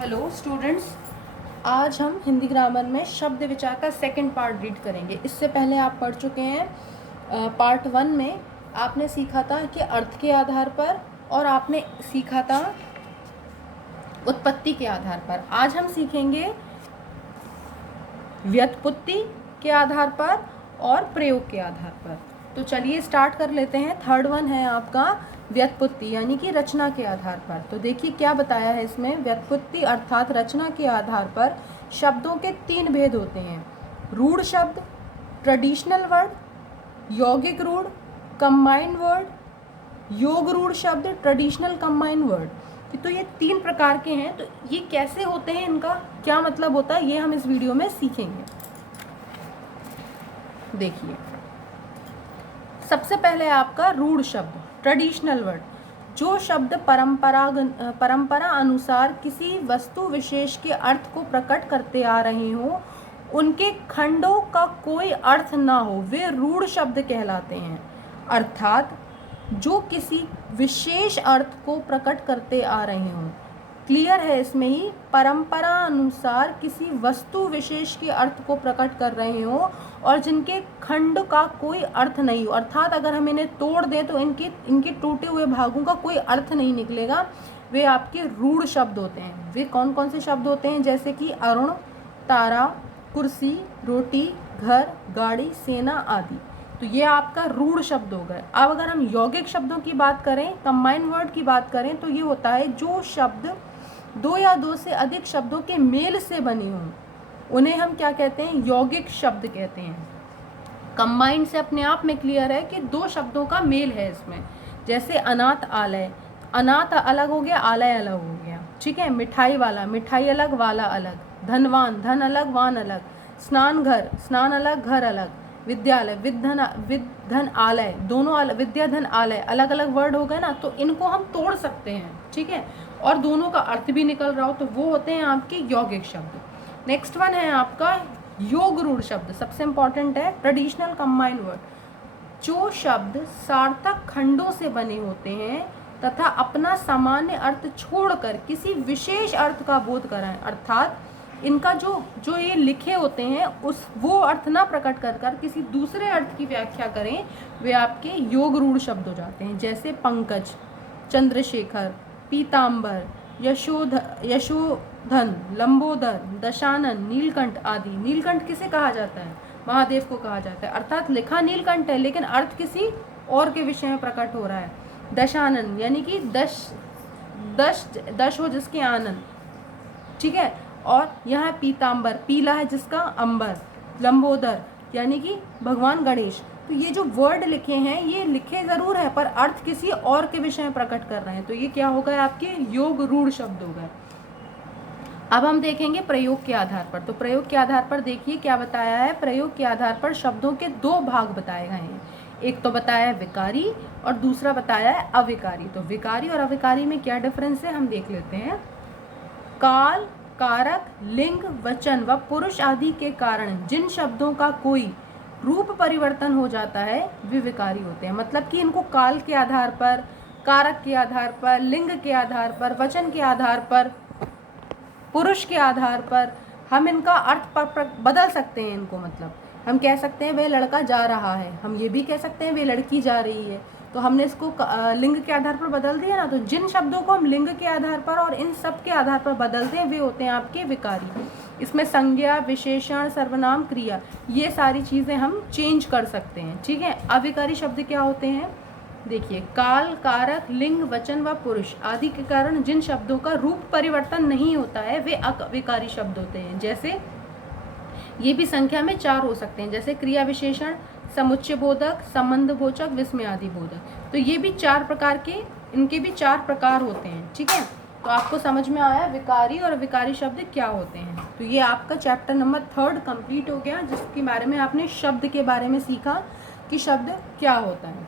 Hello students, आज हम Hindi grammar में शब्द विचार का सेकंड पार्ट रीड करेंगे। इससे पहले आप पढ़ चुके हैं पार्ट 1 में आपने सीखा था कि अर्थ के आधार पर और आपने सीखा था उत्पत्ति के आधार पर। आज हम सीखेंगे व्युत्पत्ति के आधार पर और प्रयोग के आधार पर। तो चलिए स्टार्ट कर लेते हैं। थर्ड वन है आपका व्युत्पत्ति यानी कि रचना के आधार पर। तो देखिए क्या बताया है इसमें। व्युत्पत्ति अर्थात रचना के आधार पर शब्दों के 3 भेद होते हैं: रूढ़ शब्द, ट्रेडिशनल वर्ड, यौगिक रूढ़, कंबाइंड वर्ड। योग रूढ़ शब्द, ट्रेडिशनल कंबाइंड वर्ड। तो ये 3 प्रकार के हैं। तो ये कैसे होते हैं, इनका क्या मतलब होता है, ये हम इस वीडियो में सीखेंगे। देखिए सबसे पहले आपका रूढ़ शब्द, ट्रेडिशनल वर्ड। जो शब्द परंपरा अनुसार किसी वस्तु विशेष के अर्थ को प्रकट करते आ रहे हों, उनके खंडों का कोई अर्थ ना हो, वे रूढ़ शब्द कहलाते हैं। अर्थात जो किसी विशेष अर्थ को प्रकट करते आ रहे हों। क्लियर है इसमें ही, परंपरा अनुसार किसी वस्तु विशेष के अर्थ को प्रकट कर रहे हो और जिनके खंड का कोई अर्थ नहीं हो। अर्थात अगर हम इन्हें तोड़ दें तो इनके टूटे हुए भागों का कोई अर्थ नहीं निकलेगा, वे आपके रूढ़ शब्द होते हैं। वे कौन कौन से शब्द होते हैं, जैसे कि अरुण, तारा, कुर्सी, रोटी, घर, गाड़ी, सेना आदि। तो ये आपका रूढ़ शब्द हो गए। अब अगर हम यौगिक शब्दों की बात करें, कंबाइंड वर्ड की बात करें, तो ये होता है जो शब्द 2 या 2 से अधिक शब्दों के मेल से बने हों, उन्हें हम क्या कहते हैं, यौगिक शब्द कहते हैं। कंबाइंड से अपने आप में क्लियर है कि 2 शब्दों का मेल है इसमें। जैसे अनाथ आलय, अनाथ अलग हो गया, आलय अलग हो गया, ठीक है। मिठाई वाला, मिठाई अलग, वाला अलग। धनवान, धन अलग, वान अलग। स्नान घर, स्नान अलग, घर अलग। विद्यालय, विधन आलय, दोनों अलग, विद्या धन आलय, अलग अलग वर्ड हो गए ना। तो इनको हम तोड़ सकते हैं, ठीक है, और दोनों का अर्थ भी निकल रहा हो, तो वो होते हैं आपके यौगिक शब्द। नेक्स्ट वन है आपका योग रूढ़ शब्द। सबसे इंपॉर्टेंट है ट्रेडिशनल कंबाइंड वर्ड। जो शब्द सार्थक खंडों से बने होते हैं तथा अपना सामान्य अर्थ छोड़कर किसी विशेष अर्थ का बोध कराएं। अर्थात इनका जो ये लिखे होते हैं वो अर्थ ना प्रकट कर किसी दूसरे अर्थ की व्याख्या करें, वे आपके योग रूढ़ शब्द हो जाते हैं। जैसे पंकज, चंद्रशेखर, पीताम्बर, यशोधन, लंबोदर, दशानन, नीलकंठ आदि। नीलकंठ किसे कहा जाता है, महादेव को कहा जाता है। अर्थात लिखा नीलकंठ है लेकिन अर्थ किसी और के विषय में प्रकट हो रहा है। दशानन यानी कि दश हो जिसके आनंद, ठीक है। और यहाँ पीताम्बर, पीला है जिसका अंबर। लंबोदर यानी कि भगवान गणेश। तो ये जो वर्ड लिखे हैं ये लिखे ज़रूर है पर अर्थ किसी और के विषय में प्रकट कर रहे हैं। तो ये क्या हो गए, आपके योग रूढ़ शब्द हो गए। अब हम देखेंगे प्रयोग के आधार पर। तो प्रयोग के आधार पर देखिए क्या बताया है। प्रयोग के आधार पर शब्दों के 2 भाग बताए गए हैं। एक तो बताया है विकारी और दूसरा बताया है अविकारी। तो विकारी और अविकारी में क्या डिफरेंस है, हम देख लेते हैं। काल, कारक, लिंग, वचन व पुरुष आदि के कारण जिन शब्दों का कोई रूप परिवर्तन हो जाता है वे विकारी होते हैं। मतलब कि इनको काल के आधार पर, कारक के आधार पर, लिंग के आधार पर, वचन के आधार पर, पुरुष के आधार पर हम इनका अर्थ बदल सकते हैं। इनको मतलब हम कह सकते हैं वह लड़का जा रहा है, हम ये भी कह सकते हैं वह लड़की जा रही है। तो हमने इसको लिंग के आधार पर बदल दिया ना। तो जिन शब्दों को हम लिंग के आधार पर और इन सब के आधार पर बदलते हैं वे होते हैं आपके विकारी। इसमें संज्ञा, विशेषण, सर्वनाम, क्रिया, ये सारी चीज़ें हम चेंज कर सकते हैं, ठीक है। अविकारी शब्द क्या होते हैं, देखिए काल, कारक, लिंग, वचन व पुरुष आदि के कारण जिन शब्दों का रूप परिवर्तन नहीं होता है वे अविकारी शब्द होते हैं। जैसे ये भी संख्या में 4 हो सकते हैं, जैसे क्रिया विशेषण, समुच्चय बोधक, संबंध बोचक, विस्मय आदि बोधक। तो ये भी 4 प्रकार के, इनके भी 4 प्रकार होते हैं, ठीक है। तो आपको समझ में आया विकारी और अविकारी शब्द क्या होते हैं। तो ये आपका चैप्टर नंबर 3 कंप्लीट हो गया, जिसके बारे में आपने शब्द के बारे में सीखा कि शब्द क्या होता है।